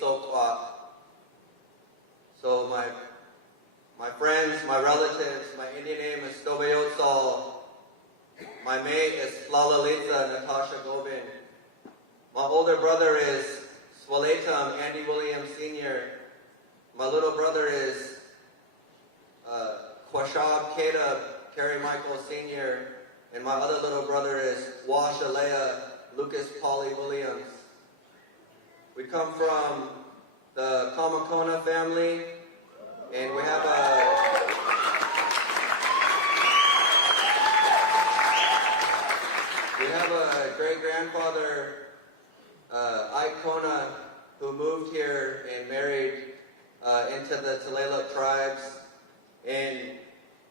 Sokwa. So my friends, my relatives, my Indian name is Stobayotsal. My mate is Lalalitha Natasha Gobin. My older brother is Swaletam Andy Williams Sr. My little brother is Kwashab Kedab Kerry Michael Sr. And my other little brother is Washalea Lucas Polly Williams. We come from the Kamakona family, and we have a great-grandfather, Ike Kona, who moved here and married into the Tulalip tribes. And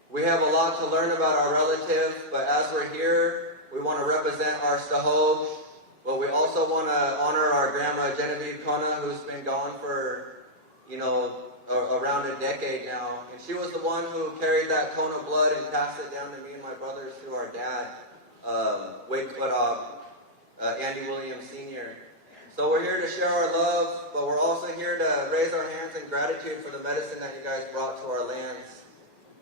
we have a lot to learn about our relative, but as we're here, we want to represent our Stahoj, but we also want to honor our grandma Genevieve Kona, who's been gone for, around a decade now. And she was the one who carried that Kona blood and passed it down to me and my brothers through our dad, Andy Williams Sr. So we're here to share our love, but we're also here to raise our hands in gratitude for the medicine that you guys brought to our lands,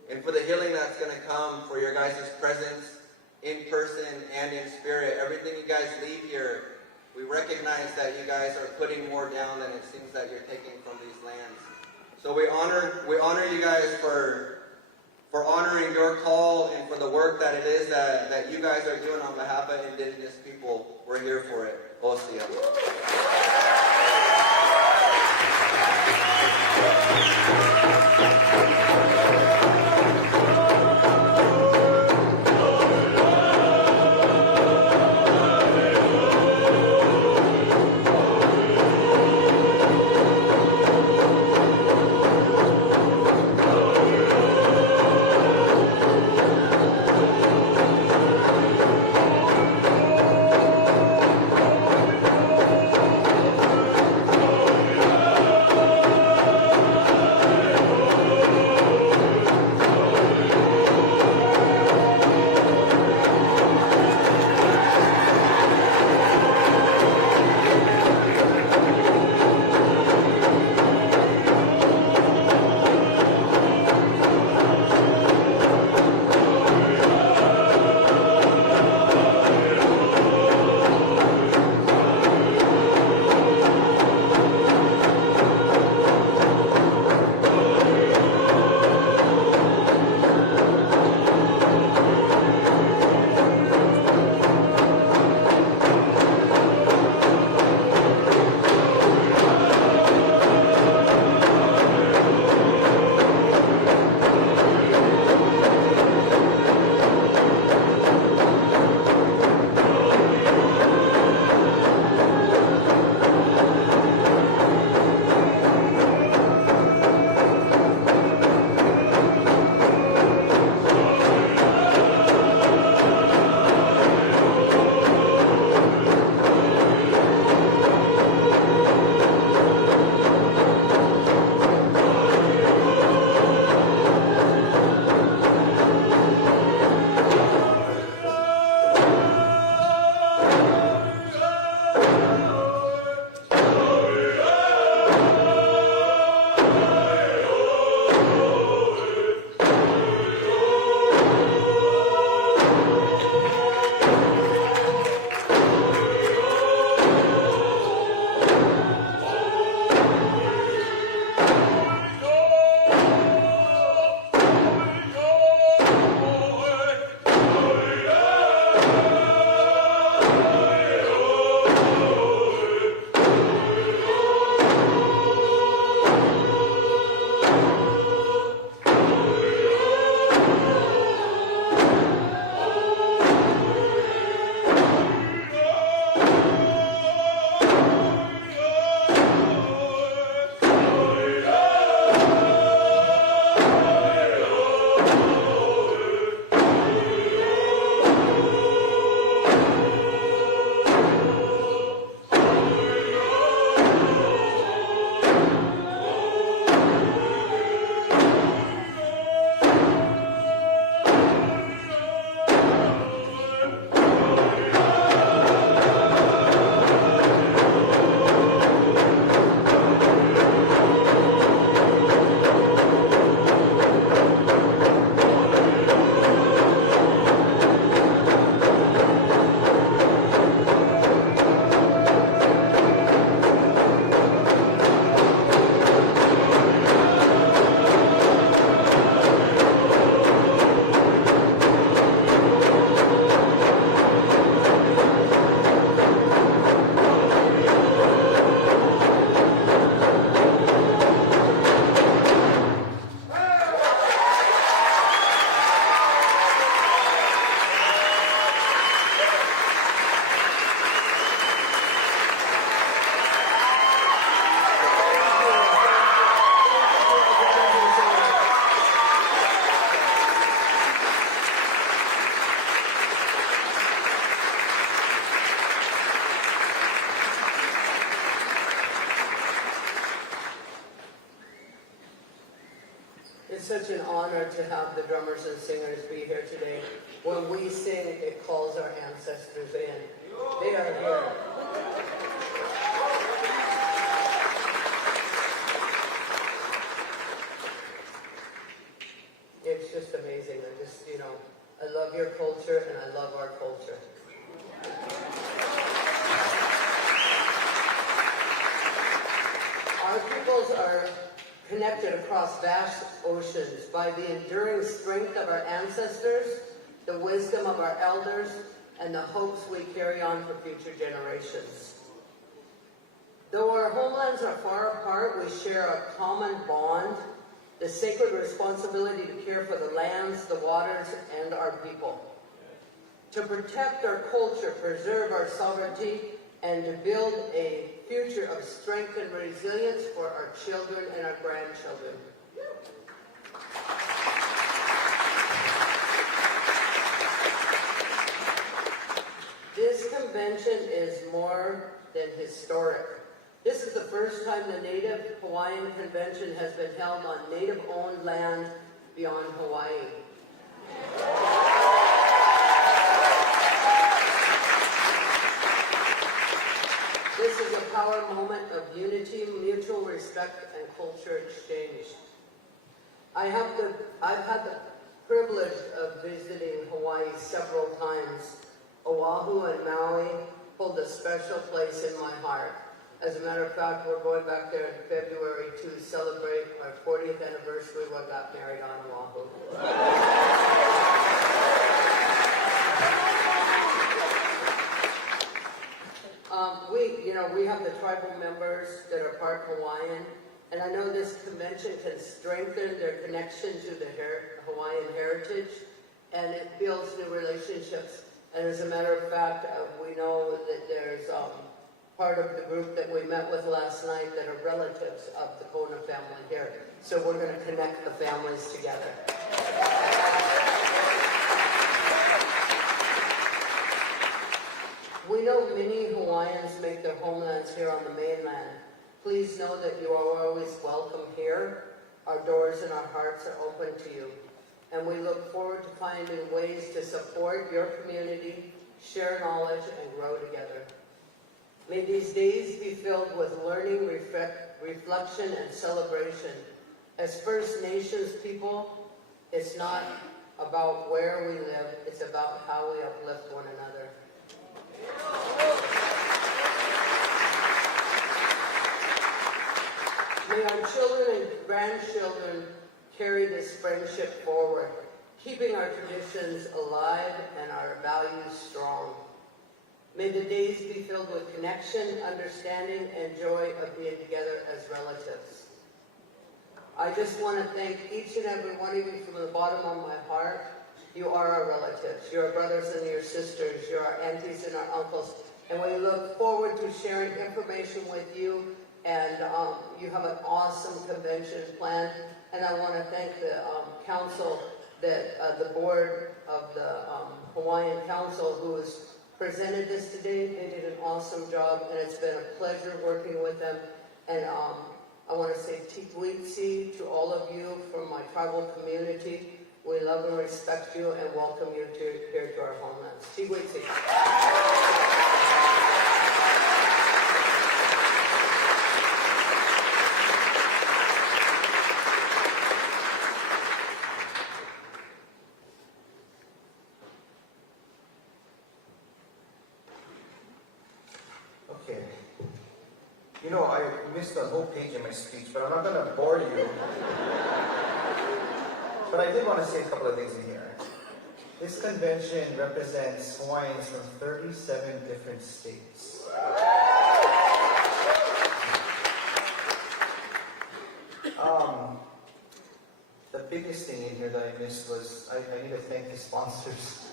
and for the healing that's going to come for your guys' presence in person and in spirit. Everything you guys leave here, we recognize that you guys are putting more down than it seems that you're taking from these lands. So we honor you guys for honoring your call and for the work that it is that you guys are doing on behalf of indigenous people. We're here for it. Osia. such an honor to have the drummers and singers be here today. When we sing, it calls our ancestors in. They are here. It's just amazing. I love your culture and I love our culture. Our peoples are connected across vast oceans by the enduring strength of our ancestors, the wisdom of our elders, and the hopes we carry on for future generations. Though our homelands are far apart, we share a common bond, the sacred responsibility to care for the lands, the waters, and our people. To protect our culture, preserve our sovereignty, and to build a future of strength and resilience for our children and our grandchildren. This convention is more than historic. This is the first time the Native Hawaiian Convention has been held on Native-owned land beyond Hawaii. This is a power moment of unity, mutual respect, and culture exchange. I've had the privilege of visiting Hawaii several times. Oahu and Maui hold a special place in my heart. As a matter of fact, we're going back there in February to celebrate our 40th anniversary when I got married on Oahu. We have the tribal members that are part Hawaiian, and I know this convention can strengthen their connection to the Hawaiian heritage, and it builds new relationships. And as a matter of fact, we know that there's part of the group that we met with last night that are relatives of the Kona family here. So we're going to connect the families together. We know many Hawaiians make their homelands here on the mainland. Please know that you are always welcome here. Our doors and our hearts are open to you. And we look forward to finding ways to support your community, share knowledge, and grow together. May these days be filled with learning, reflection, and celebration. As First Nations people, it's not about where we live, it's about how we uplift one another. May our children and grandchildren carry this friendship forward, keeping our traditions alive and our values strong. May the days be filled with connection, understanding, and joy of being together as relatives. I just want to thank each and every one of you from the bottom of my heart. You are our relatives. You're our brothers and your sisters. You're our aunties and our uncles. And we look forward to sharing information with you. And you have an awesome convention planned. And I want to thank the council, the board of the Hawaiian Council who has presented this today. They did an awesome job, and it's been a pleasure working with them. And I want to say tigwitsi to all of you from my tribal community. We love and respect you and welcome you here to our homelands. Tigwitsi. Okay. I missed the whole page in my speech, but I'm not going to bore you. But I did want to say a couple of things in here. This convention represents Hawaiians from 37 different states. The biggest thing in here that I missed was I need to thank the sponsors.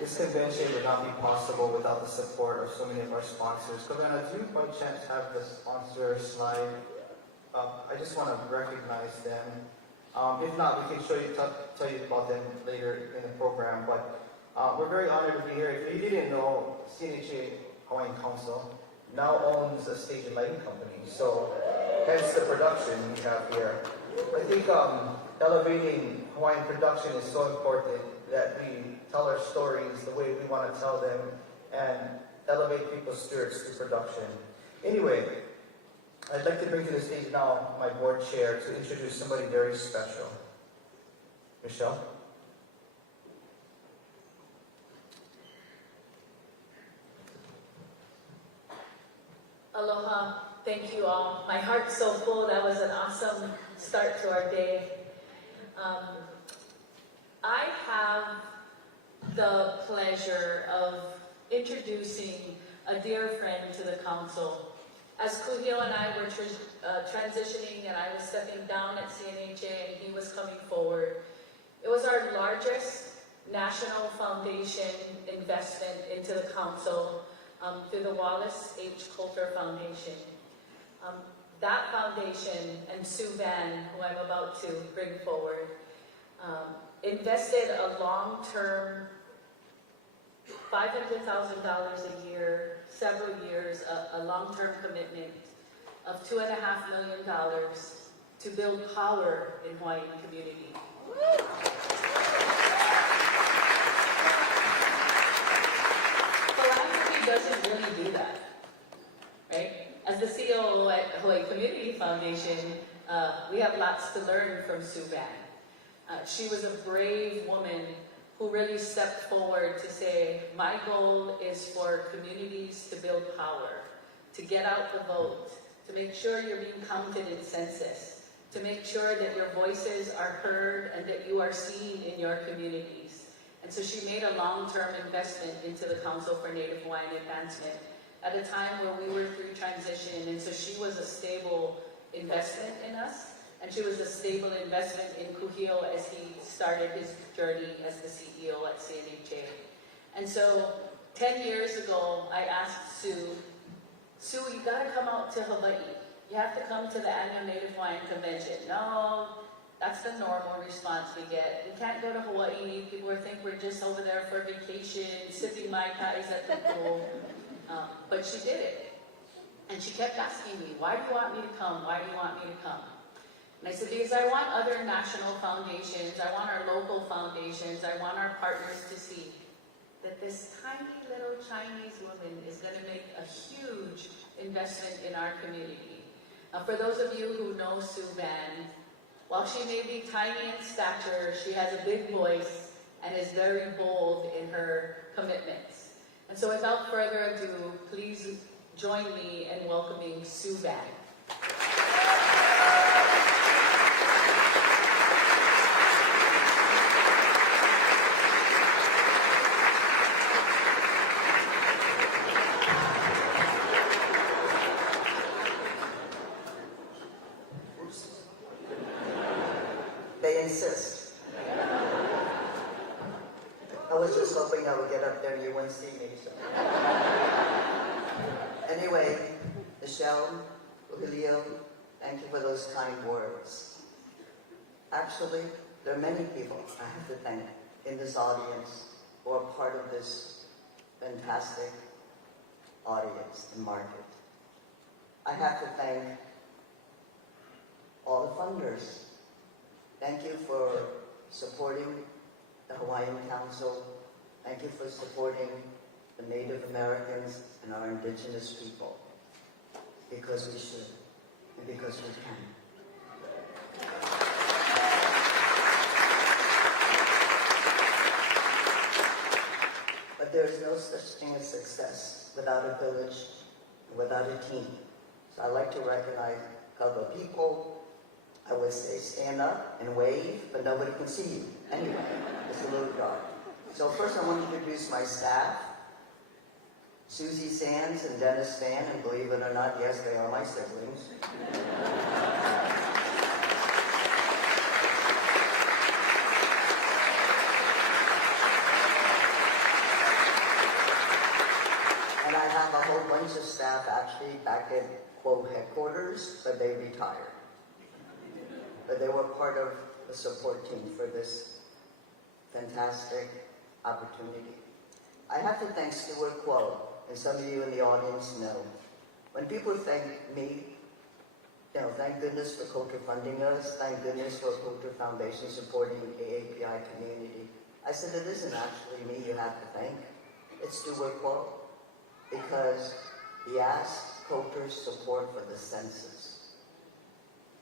This convention would not be possible without the support of so many of our sponsors. Kavana, do you by chance have the sponsor slide? I just want to recognize them. If not, we can tell you about them later in the program. But we're very honored to be here. If you didn't know, CNHA Hawaiian Council now owns a stage and lighting company. So hence the production we have here. I think elevating Hawaiian production is so important that we tell our stories the way we want to tell them and elevate people's spirits through production. Anyway, I'd like to bring to the stage now my board chair to introduce somebody very special. Michelle? Aloha. Thank you all. My heart's so full. That was an awesome start to our day. I have the pleasure of introducing a dear friend to the council. As Kuhio and I were transitioning and I was stepping down at CNHA and he was coming forward, it was our largest national foundation investment into the council through the Wallace H. Coulter Foundation. That foundation and Sue Van, who I'm about to bring forward, invested a long-term $500,000 a year, several years, a long-term commitment of $2.5 million to build power in Hawaiian community. Philanthropy doesn't really do that, right? As the CEO at Hawaii Community Foundation, we have lots to learn from Sue Van. She was a brave woman who really stepped forward to say, my goal is for communities to build power, to get out the vote, to make sure you're being counted in census, to make sure that your voices are heard and that you are seen in your communities. And so she made a long-term investment into the Council for Native Hawaiian Advancement at a time where we were through transition, and so she was a stable investment in us, and she was a stable investment in Kuhio as he started his journey as the CEO at CNHA. And so 10 years ago, I asked Sue, you gotta come out to Hawaii. You have to come to the annual Native Hawaiian Convention. No, that's the normal response we get. We can't go to Hawaii. People think we're just over there for vacation, sipping Mai Tais at the pool. But she did it. And she kept asking me, why do you want me to come? Why do you want me to come? And I said, because I want other national foundations, I want our local foundations, I want our partners to see that this tiny little Chinese woman is going to make a huge investment in our community. For those of you who know Sue Van, while she may be tiny in stature, she has a big voice and is very bold in her commitments. And so without further ado, please join me in welcoming Sue Van. They insist. I was just hoping I would get up there and you wouldn't see me. So. Anyway, Michelle, Julio, thank you for those kind words. Actually, there are many people I have to thank in this audience who are part of this fantastic audience and market. I have to thank all the funders. Thank you for supporting the Hawaiian Council. Thank you for supporting the Native Americans and our indigenous people. Because we should, and because we can. But there is no such thing as success without a village and without a team. So I'd like to recognize a couple of people. I would say stand up and wave, but nobody can see you. Anyway, it's a little dark. So first I want to introduce my staff. Susie Sands and Dennis Fan, and believe it or not, yes, they are my siblings. And I have a whole bunch of staff actually back at Quo headquarters, but they retired. But they were part of the support team for this fantastic opportunity. I have to thank Stuart Quo, and some of you in the audience know. When people thank me, Thank goodness for Coulter funding us. Thank goodness for Coulter Foundation supporting the AAPI community. I said, it isn't actually me you have to thank. It's Stuart Quo. Because he asked Coulter's support for the census.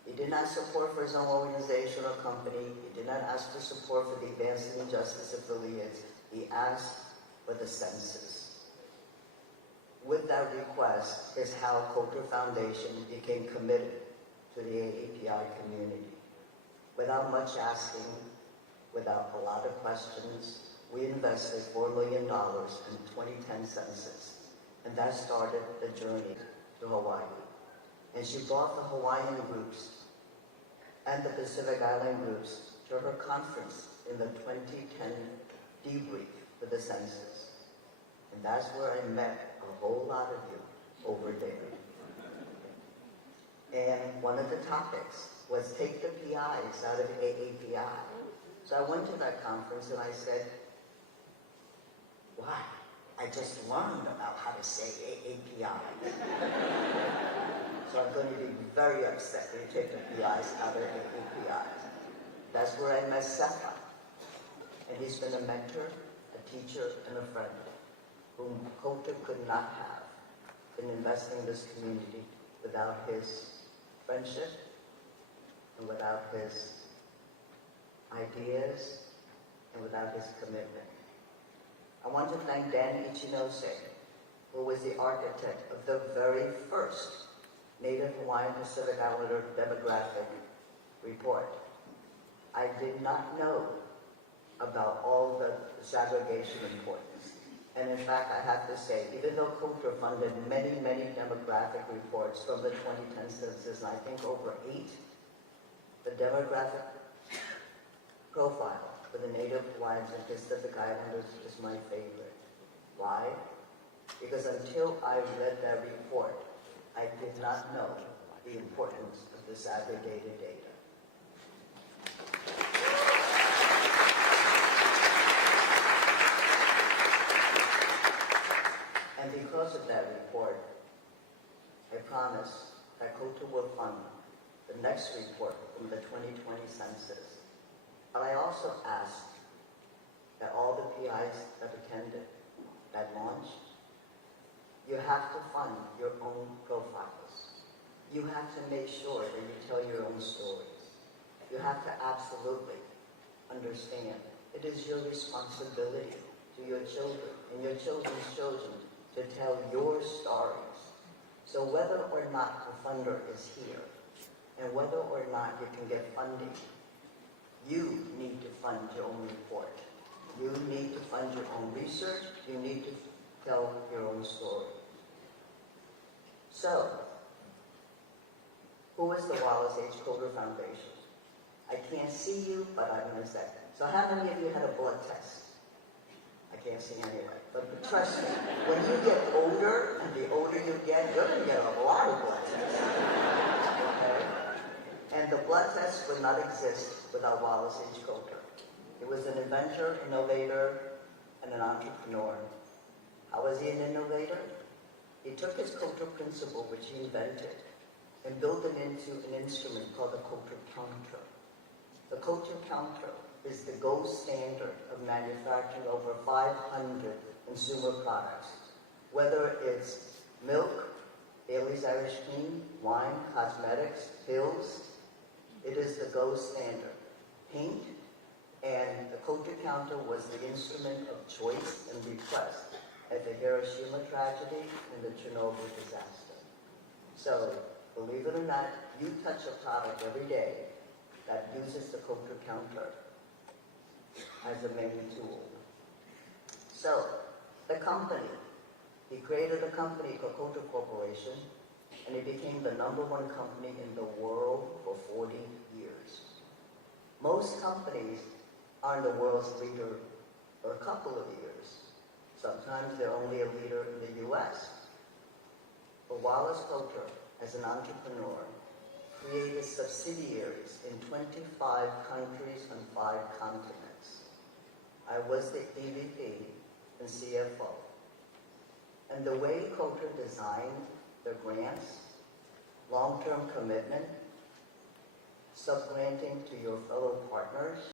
He did not support for his own organization or company. He did not ask for support for the Advancing Injustice affiliates. He asked for the census. With that request is how Coulter Foundation became committed to the AAPI community. Without much asking, without a lot of questions, we invested $4 million in 2010 census. And that started the journey to Hawaii. And she brought the Hawaiian groups and the Pacific Island groups to her conference in the 2010 debrief for the census. And that's where I met a whole lot of you over there. And one of the topics was take the PIs out of AAPI. So I went to that conference and I said, why? I just learned about how to say AAPI. So I'm going to be very upset when you take the PIs out of AAPI. That's where I met Sefa. And he's been a mentor, a teacher, and a friend whom Coulter could not have been investing in this community without his friendship and without his ideas and without his commitment. I want to thank Dan Ichinose, who was the architect of the very first Native Hawaiian Pacific Islander demographic report. I did not know about all the segregation importance. And in fact, I have to say, even though Coulter funded many, many demographic reports from the 2010 census, and I think over 8, the demographic profile for the Native Hawaiians and Pacific Islanders is my favorite. Why? Because until I read that report, I did not know the importance of disaggregated data. And because of that report, I promise that Coulter will fund the next report from the 2020 census. But I also asked that all the PIs that attended that launch, you have to fund your own profiles. You have to make sure that you tell your own stories. You have to absolutely understand it is your responsibility to your children and your children's children to tell your stories. So whether or not the funder is here, and whether or not you can get funding, you need to fund your own report. You need to fund your own research. You need to tell your own story. So, who is the Wallace H. Coulter Foundation? I can't see you, but I'm going to say. So how many of you had a blood test? I can't see anyway. But trust me, when you get older, and the older you get, you're going to get a lot of blood tests. Okay? And the blood test would not exist without Wallace H. Coulter. He was an inventor, innovator, and an entrepreneur. How was he an innovator? He took his Coulter principle, which he invented, and built it into an instrument called the Coulter counter. The Coulter counter is the gold standard of manufacturing over 500 consumer products, whether it's milk, Bailey's Irish Cream, wine, cosmetics, pills. It is the gold standard. Paint, and the Coulter counter was the instrument of choice and request at the Hiroshima tragedy and the Chernobyl disaster. So, believe it or not, you touch a product every day that uses the Coulter counter as a main tool. So, the company, he created a company called Coulter Corporation, and it became the #1 company in the world for 40 years. Most companies are the world's leader for a couple of years. Sometimes they're only a leader in the U.S. But Wallace Coulter, as an entrepreneur, created subsidiaries in 25 countries and 5 continents. I was the EVP and CFO. And the way Coulter designed the grants, long long-term commitment, subgranting to your fellow partners,